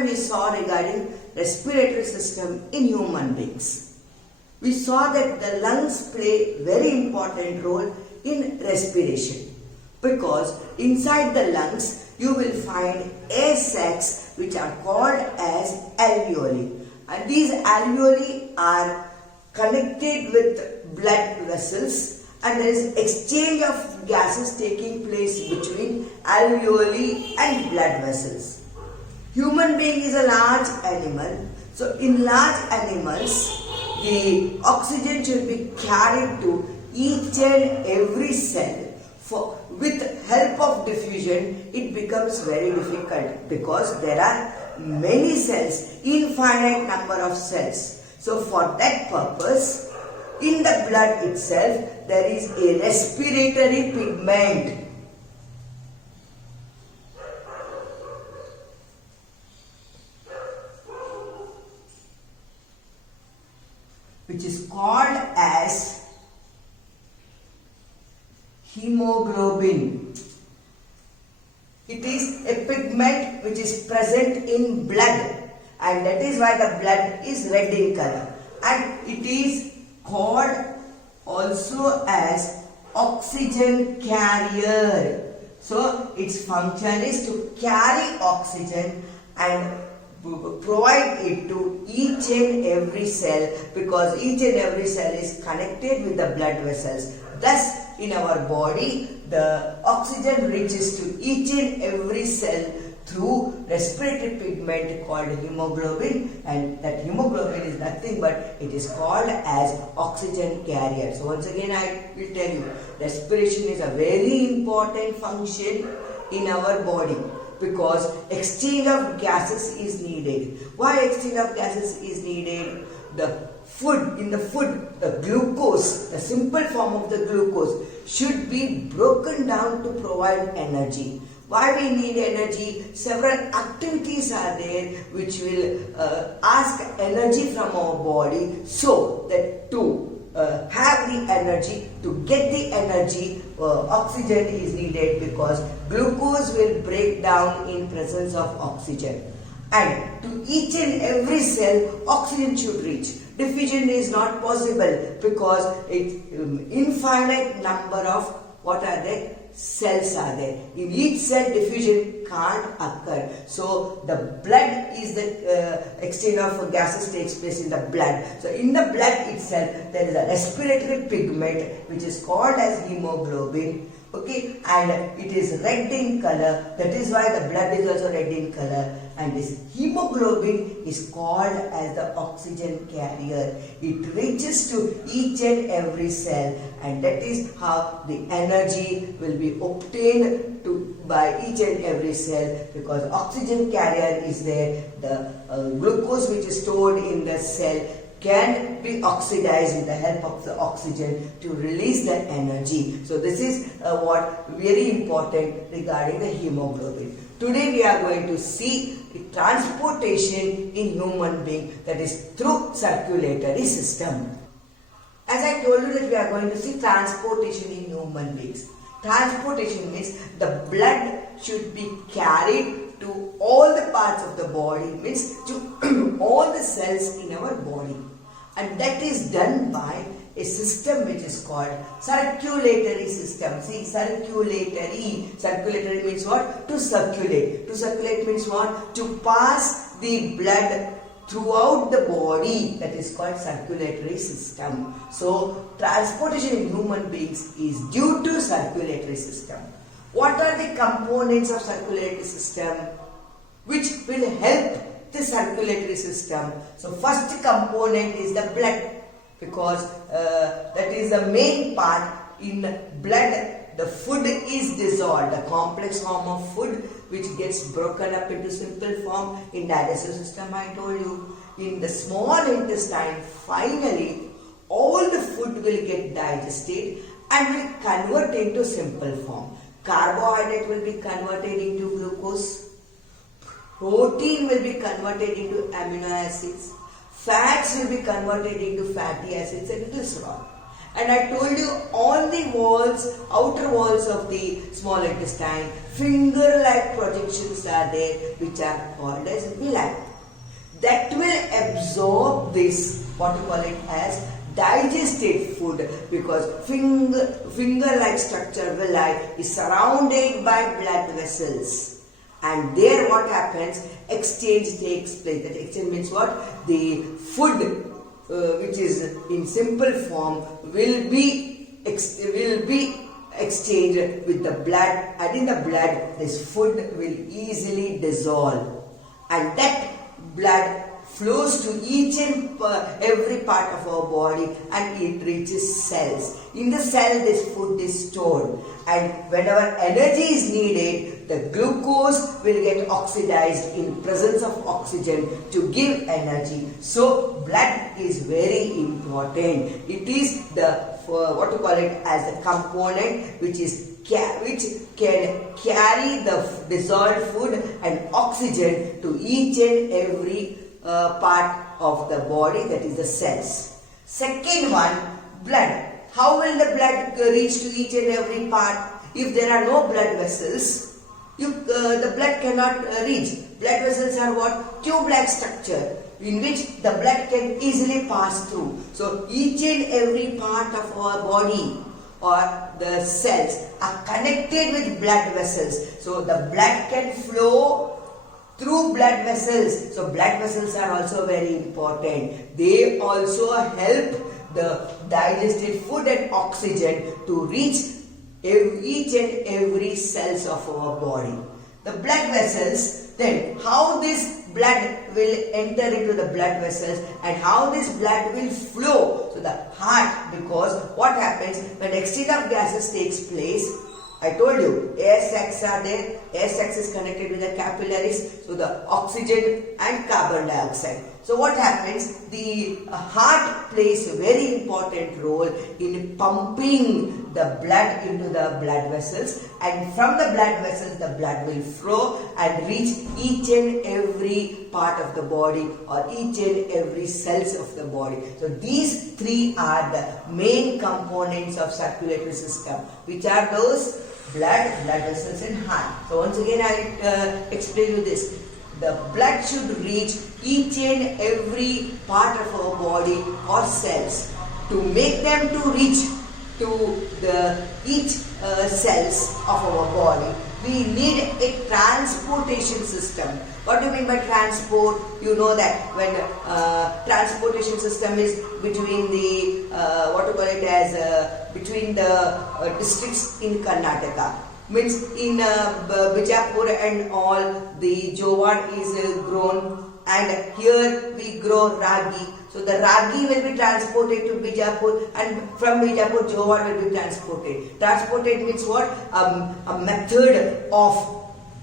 time we saw regarding respiratory system in human beings. We saw that the lungs play very important role in respiration, because inside the lungs you will find air sacs which are called as alveoli, and these alveoli are connected with blood vessels, and there is exchange of gases taking place between alveoli and blood vessels. Human being is a large animal, so in large animals the oxygen should be carried to each and every cell. With help of diffusion, it becomes very difficult because there are many cells, infinite number of cells. So for that purpose, in the blood itself, there is a respiratory pigment. Which is called as hemoglobin. It is a pigment which is present in blood, and that is why the blood is red in color, and it is called also as oxygen carrier. So its function is to carry oxygen and provide it to each and every cell, because each and every cell is connected with the blood vessels. Thus, in our body, the oxygen reaches to each and every cell through respiratory pigment called hemoglobin, and that hemoglobin is nothing but it is called as oxygen carrier. So once again I will tell you, respiration is a very important function in our body, because exchange of gases is needed. Why exchange of gases is needed? In the food, the glucose, the simple form of the glucose should be broken down to provide energy. Why we need energy? Several activities are there which will ask energy from our body, so that to have the energy, to get the energy, oxygen is needed, because glucose will break down in presence of oxygen. And to each and every cell, oxygen should reach. Diffusion is not possible because infinite number of what are there? Cells are there. In each cell, diffusion can't occur. So the blood is the exchange of gases takes place in the blood. So in the blood itself, there is a respiratory pigment which is called as hemoglobin. Okay, and it is red in color. That is why the blood is also red in color. And this hemoglobin is called as the oxygen carrier. It reaches to each and every cell, and that is how the energy will be obtained by each and every cell, because oxygen carrier is there. The glucose which is stored in the cell can be oxidized with the help of the oxygen to release the energy. So this is what very important regarding the hemoglobin. Today we are going to see the transportation in human being, that is through circulatory system. As I told you that we are going to see transportation in human beings. Transportation means the blood should be carried to all the parts of the body, means to all the cells in our body, and that is done by a system which is called circulatory system. See, circulatory means what? To circulate. To circulate means what? To pass the blood throughout the body, that is called circulatory system. So transportation in human beings is due to circulatory system. What are the components of circulatory system which will help the circulatory system? So first component is the blood, because that is the main part. In blood, the food is dissolved, the complex form of food which gets broken up into simple form in digestive system. I told you, in the small intestine, finally all the food will get digested and will convert into simple form. Carbohydrate will be converted into glucose, protein will be converted into amino acids, fats will be converted into fatty acids and glycerol, And I told you on the walls, outer walls of the small intestine, finger-like projections are there which are called as villi. That will absorb this, what you call it as digested food, because finger-like structure villi is surrounded by blood vessels. And there what happens? Exchange takes place. That exchange means what? The food which is in simple form will be exchanged with the blood, and in the blood this food will easily dissolve, and that blood flows to each and every part of our body and it reaches cells. In the cell this food is stored, and whenever energy is needed, the glucose will get oxidized in presence of oxygen to give energy. So blood is very important. It is the what you call it as the component which can carry the dissolved food and oxygen to each and every part of the body, that is the cells. Second one, blood. How will the blood reach to each and every part? If there are no blood vessels, the blood cannot reach. Blood vessels are what? Tube-like structure in which the blood can easily pass through. So each and every part of our body or the cells are connected with blood vessels. So the blood can flow through blood vessels. So blood vessels are also very important. They also help the digested food and oxygen to reach each and every cells of our body. The blood vessels, then how this blood will enter into the blood vessels and how this blood will flow to the heart, because what happens when exchange of gases takes place, I told you air sacs are there. Air sacs is connected with the capillaries, so the oxygen and carbon dioxide. So what happens? The heart plays a very important role in pumping the blood into the blood vessels, and from the blood vessels the blood will flow and reach each and every part of the body or each and every cells of the body. So these three are the main components of circulatory system. Which are those? Blood vessels and heart. So once again I explain you this. The blood should reach each and every part of our body or cells. To make them to reach to each cells of our body, we need a transportation system. What do you mean by transport? You know that when transportation system is between the between the districts in Karnataka. Means in Bijapur and all, the jowar is grown, and here we grow ragi. So the ragi will be transported to Bijapur, and from Bijapur jowar will be transported. Transported means what? A method of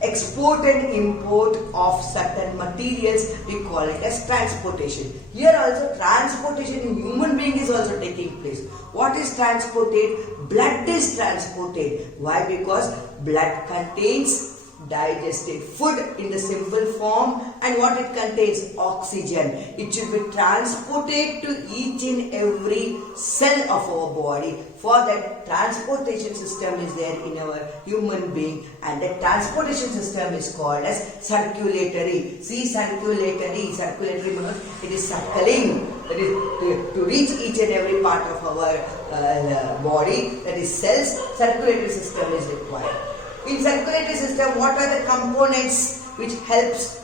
export and import of certain materials, we call it as transportation. Here also transportation in human being is also taking place. What is transported? Blood is transported. Why? Because blood contains digested food in the simple form, and what it contains? Oxygen. It should be transported to each and every cell of our body. For that, transportation system is there in our human being, and the transportation system is called as circulatory. See, circulatory means it is circling, that is to reach each and every part of our body, that is cells. Circulatory system is required. In circulatory system, what are the components which helps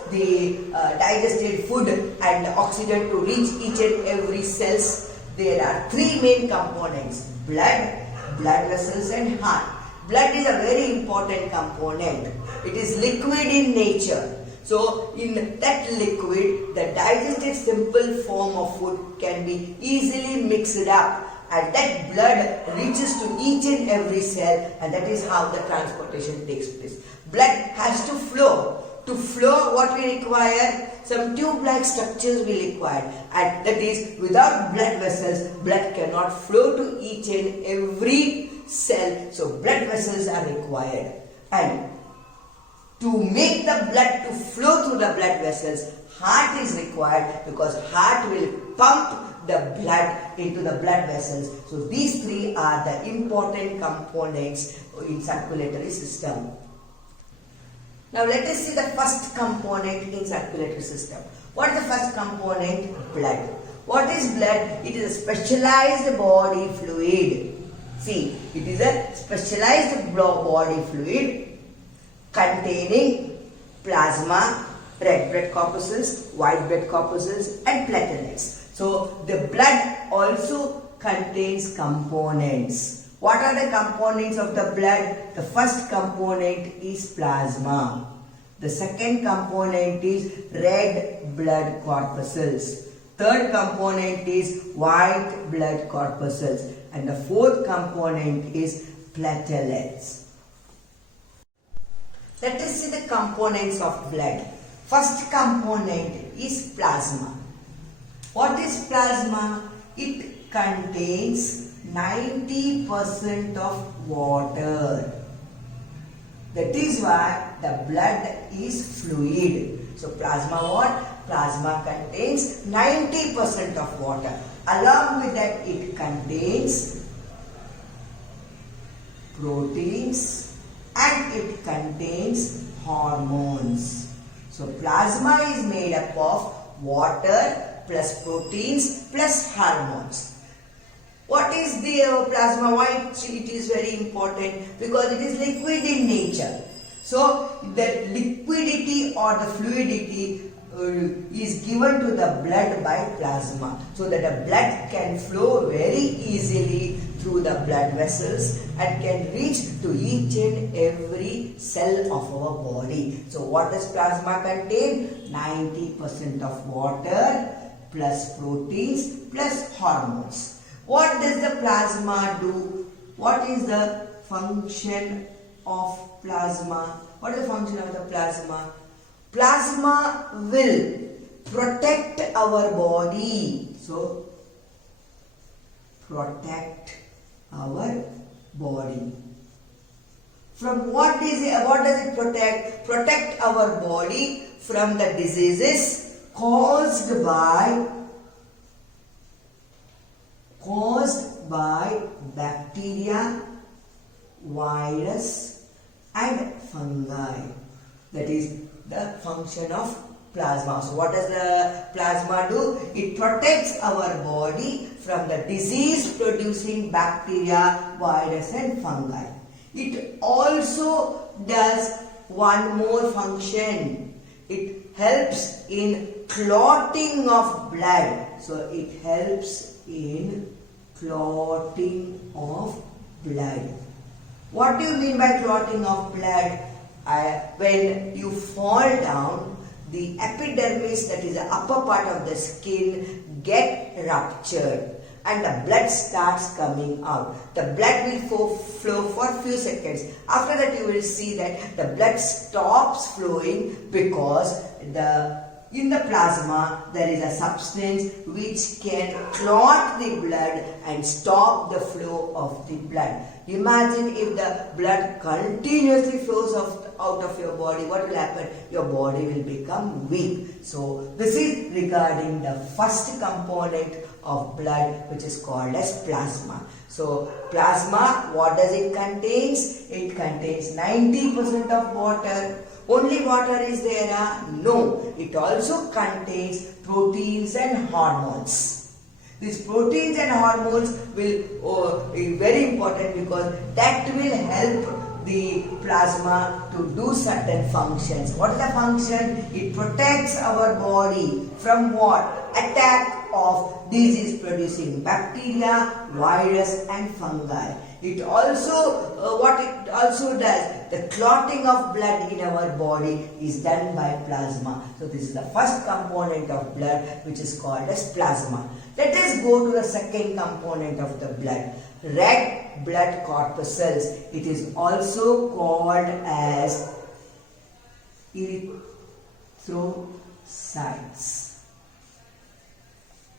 the digested food and oxygen to reach each and every cells? There are three main components: blood vessels and heart. Blood is a very important component. It is liquid in nature. So in that liquid, the digested simple form of food can be easily mixed up, and that blood reaches to each and every cell, and that is how the transportation takes place. Blood has to flow. To flow, what we require? Some tube-like structures we require, and that is, without blood vessels, blood cannot flow to each and every cell. So blood vessels are required, and to make the blood to flow through the blood vessels, heart is required, because heart will pump the blood into the blood vessels. So these three are the important components in circulatory system. Now let us see the first component in circulatory system. What is the first component? Blood. What is blood? It is a specialized body fluid. See, it is a specialized body fluid containing plasma, red blood corpuscles, white blood corpuscles and platelets. So the blood also contains components. What are the components of the blood? The first component is plasma. The second component is red blood corpuscles. Third component is white blood corpuscles. And the fourth component is platelets. Let us see the components of blood. First component is plasma. What is plasma? It contains 90% of water. That is why the blood is fluid. So plasma what? Plasma contains 90% of water. Along with that, it contains proteins and it contains hormones. So plasma is made up of water plus proteins plus hormones. What is the plasma? Why it is very important? Because it is liquid in nature. So the liquidity or the fluidity is given to the blood by plasma, so that the blood can flow very easily through the blood vessels and can reach to each and every cell of our body. So what does plasma contain? 90% of water plus proteins plus hormones. What does the plasma do? What is the function of plasma? What is the function of the plasma? Plasma will protect our body. So, protect our body. From what does it protect? Protect our body from the diseases caused by bacteria, virus and fungi. That is the function of plasma. So what does the plasma do? It protects our body from the disease producing bacteria, virus and fungi. It also does one more function. It helps in clotting of blood. So it helps in clotting of blood. What do you mean by clotting of blood? When you fall down, the epidermis, that is the upper part of the skin, get ruptured and the blood starts coming out. The blood will flow for a few seconds. After that you will see that the blood stops flowing because in the plasma there is a substance which can clot the blood and stop the flow of the blood. Imagine if the blood continuously flows out of your body, what will happen? Your body will become weak. So this is regarding the first component of blood, which is called as plasma. So plasma, what does it contain? It contains 90% of water. Only water is there? No. It also contains proteins and hormones. These proteins and hormones will be very important because that will help the plasma to do certain functions. What is the function? It protects our body from what? Attack of disease producing bacteria, virus and fungi. It also, what it also does, the clotting of blood in our body is done by plasma. So this is the first component of blood, which is called as plasma. Let us go to the second component of the blood, red blood corpuscles. It is also called as erythrocytes.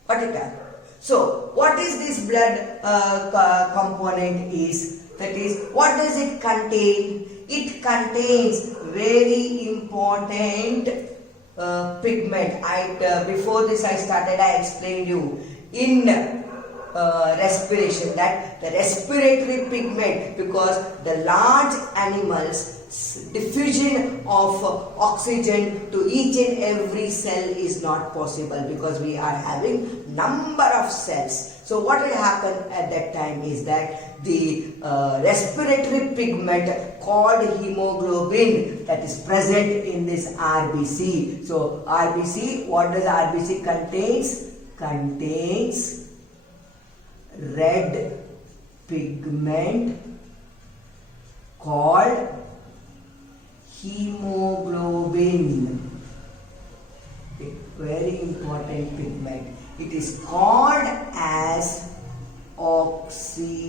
What it is? So, what is this blood component is? That is, what does it contain? It contains very important pigment. Before this I explained you. in respiration, that the respiratory pigment, because the large animals diffusion of oxygen to each and every cell is not possible because we are having number of cells. So what will happen at that time is that the respiratory pigment called hemoglobin that is present in this RBC. So RBC, what does RBC contains? Contains red pigment called hemoglobin. Very important pigment. It is called as oxygen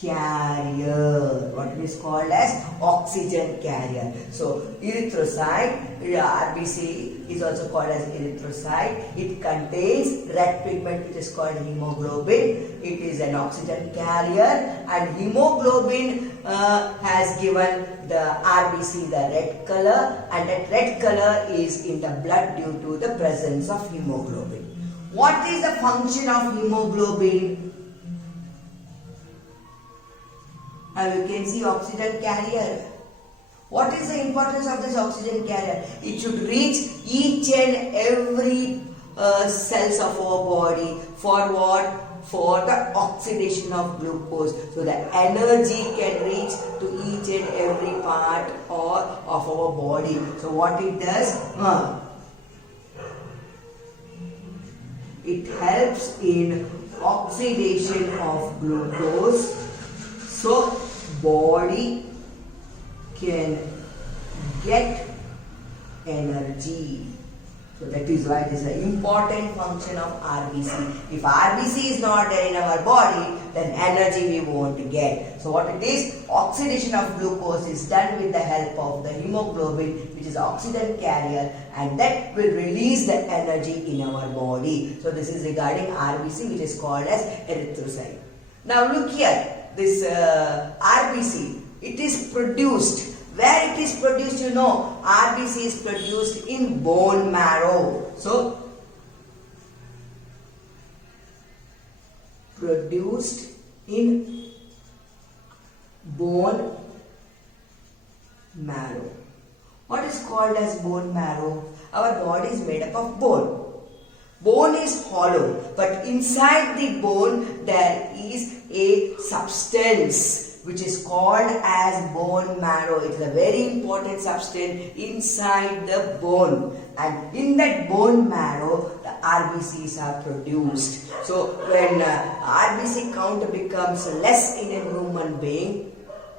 carrier. What it is called as oxygen carrier. So erythrocyte, RBC is also called as erythrocyte. It contains red pigment which is called hemoglobin. It is an oxygen carrier, and hemoglobin has given the RBC the red color, and that red color is in the blood due to the presence of hemoglobin. What is the function of hemoglobin? Now you can see oxygen carrier. What is the importance of this oxygen carrier? It should reach each and every cells of our body for what? For the oxidation of glucose. So the energy can reach to each and every part of our body. So what it does? It helps in oxidation of glucose. So body can get energy. So that is why this is an important function of RBC. If RBC is not there in our body, then energy we won't get. So what it is? Oxidation of glucose is done with the help of the hemoglobin, which is oxygen carrier, and that will release the energy in our body. So this is regarding RBC, which is called as erythrocyte. Now look here. This RBC, it is produced. Where it is produced, you know, RBC is produced in bone marrow. So, produced in bone marrow. What is called as bone marrow? Our body is made up of bone. Bone is hollow, but inside the bone there is a substance which is called as bone marrow. It is a very important substance inside the bone, and in that bone marrow the RBCs are produced. So when RBC count becomes less in a human being,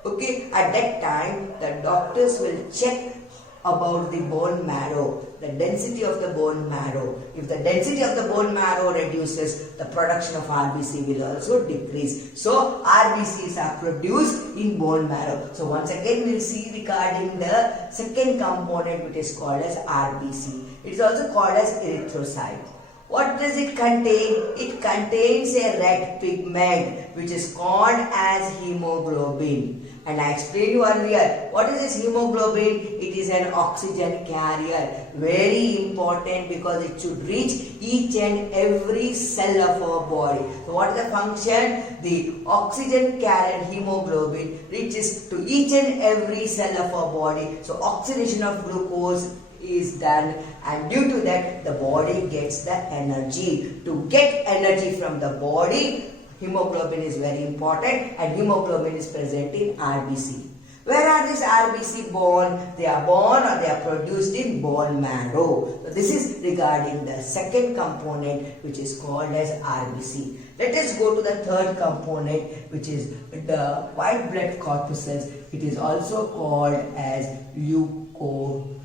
okay, at that time the doctors will check about the bone marrow, the density of the bone marrow. If the density of the bone marrow reduces, the production of RBC will also decrease. So RBCs are produced in bone marrow. So once again we will see regarding the second component, which is called as RBC. It is also called as erythrocyte. What does it contain? It contains a red pigment which is called as hemoglobin. And I explained you earlier, what is this hemoglobin? It is an oxygen carrier. Very important because it should reach each and every cell of our body. So what is the function? The oxygen carrier hemoglobin reaches to each and every cell of our body. So oxidation of glucose is done, and due to that the body gets the energy. To get energy from the body, hemoglobin is very important, and hemoglobin is present in RBC. Where are these RBC born? They are born or they are produced in bone marrow. So this is regarding the second component, which is called as RBC. Let us go to the third component, which is the white blood corpuscles. It is also called as leukocytes.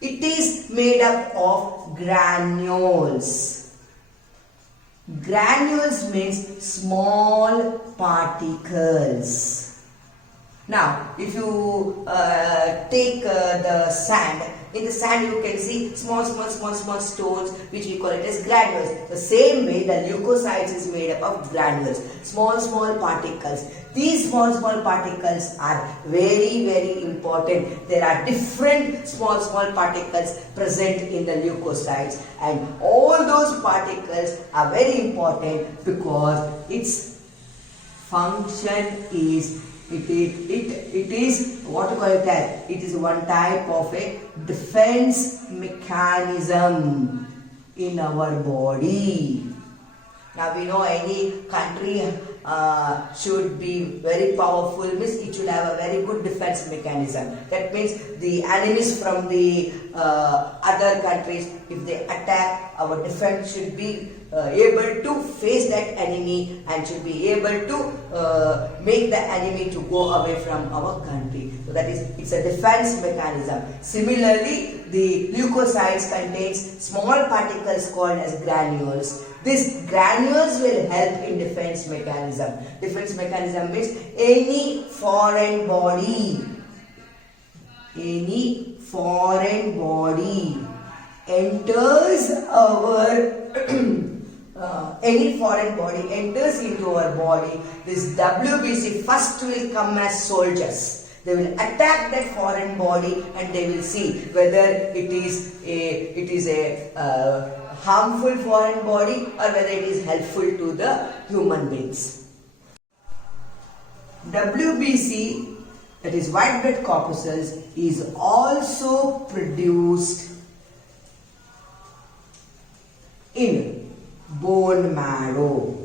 It is made up of granules. Granules means small particles. Now, if you take the sand, in the sand you can see small stones which we call it as granules. The same way the leukocytes is made up of granules, small particles. These small particles are very important. There are different small particles present in the leukocytes, and all those particles are very important because its function is it is what you call it as, it is one type of a defense mechanism in our body. Now we know any country should be very powerful, means it should have a very good defense mechanism. That means the enemies from the other countries, if they attack, our defense should be able to face that enemy and should be able to make the enemy to go away from our country. So that is, it's a defense mechanism. Similarly, the leukocytes contains small particles called as granules. These granules will help in defense mechanism. Defense mechanism means any foreign body enters into our body, this WBC first will come as soldiers. They will attack that foreign body and they will see whether it is a harmful foreign body or whether it is helpful to the human beings. WBC, that is white blood corpuscles, is also produced in bone marrow.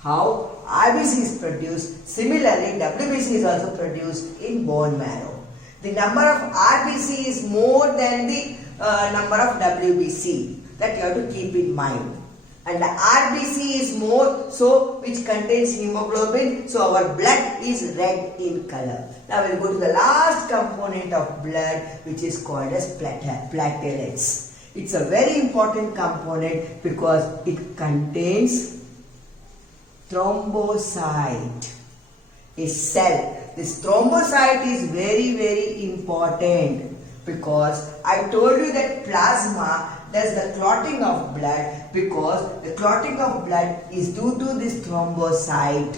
How? RBC is produced. Similarly, WBC is also produced in bone marrow. The number of RBC is more than the number of WBC. That you have to keep in mind. And the RBC is more, so which contains hemoglobin, so our blood is red in color. Now we will go to the last component of blood, which is called as platelets. It's a very important component because it contains thrombocyte, a cell. This thrombocyte is very important because I told you that plasma does the clotting of blood because the clotting of blood is due to this thrombocyte.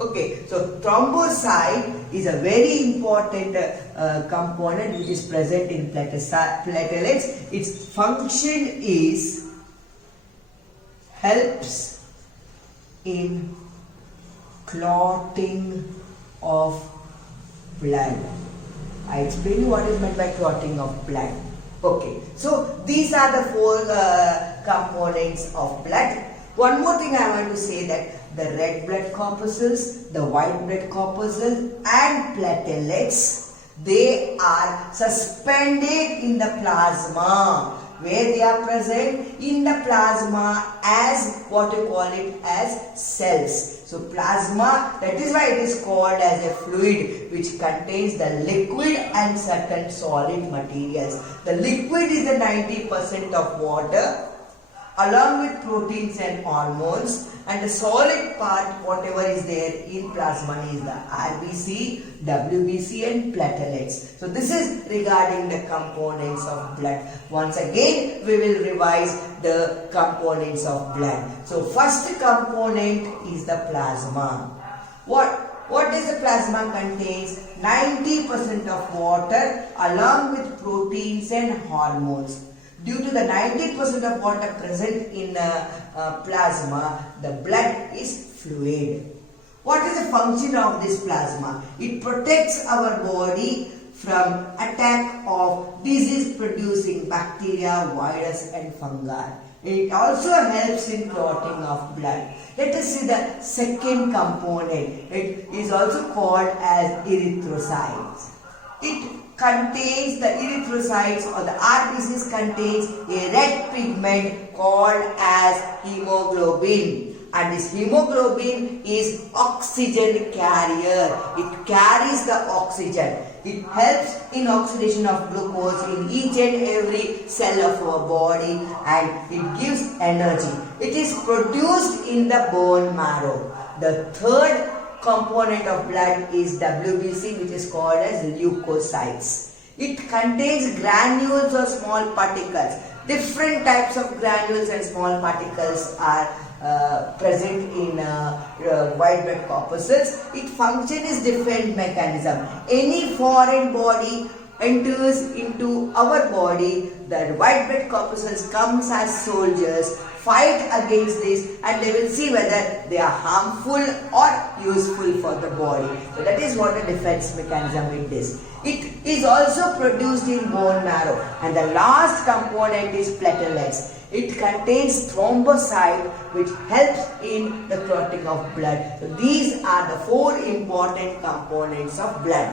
Okay, so thrombocyte is a very important component which is present in platelets. Its function is helps in clotting of blood. I explain you what is meant by clotting of blood. Okay, so these are the four components of blood. One more thing I want to say, that the red blood corpuscles, the white blood corpuscles and platelets, they are suspended in the plasma. Where they are present? In the plasma as what you call it as cells. So plasma, that is why it is called as a fluid which contains the liquid and certain solid materials. The liquid is the 90% of water along with proteins and hormones, and the solid part, whatever is there in plasma, is the RBC, WBC and platelets. So this is regarding the components of blood. Once again we will revise the components of blood. So first component is the plasma. What does the plasma contains? 90% of water along with proteins and hormones. Due to the 90% of water present in plasma, the blood is fluid. What is the function of this plasma? It protects our body from attack of disease-producing bacteria, virus and fungi. It also helps in clotting of blood. Let us see the second component. It is also called as erythrocytes. It contains the erythrocytes, or the RBCs contains a red pigment called as hemoglobin, and this hemoglobin is oxygen carrier. It carries the oxygen. It helps in oxidation of glucose in each and every cell of our body, and it gives energy. It is produced in the bone marrow. The third component of blood is WBC, which is called as leukocytes. It contains granules or small particles. Different types of granules and small particles are present in white blood corpuscles. Its function is defense mechanism. Any foreign body enters into our body, the white blood corpuscles comes as soldiers, fight against this, and they will see whether they are harmful or useful for the body. So that is what a defense mechanism it is. It is also produced in bone marrow, and the last component is platelets. It contains thrombocyte, which helps in the clotting of blood. So these are the 4 important components of blood.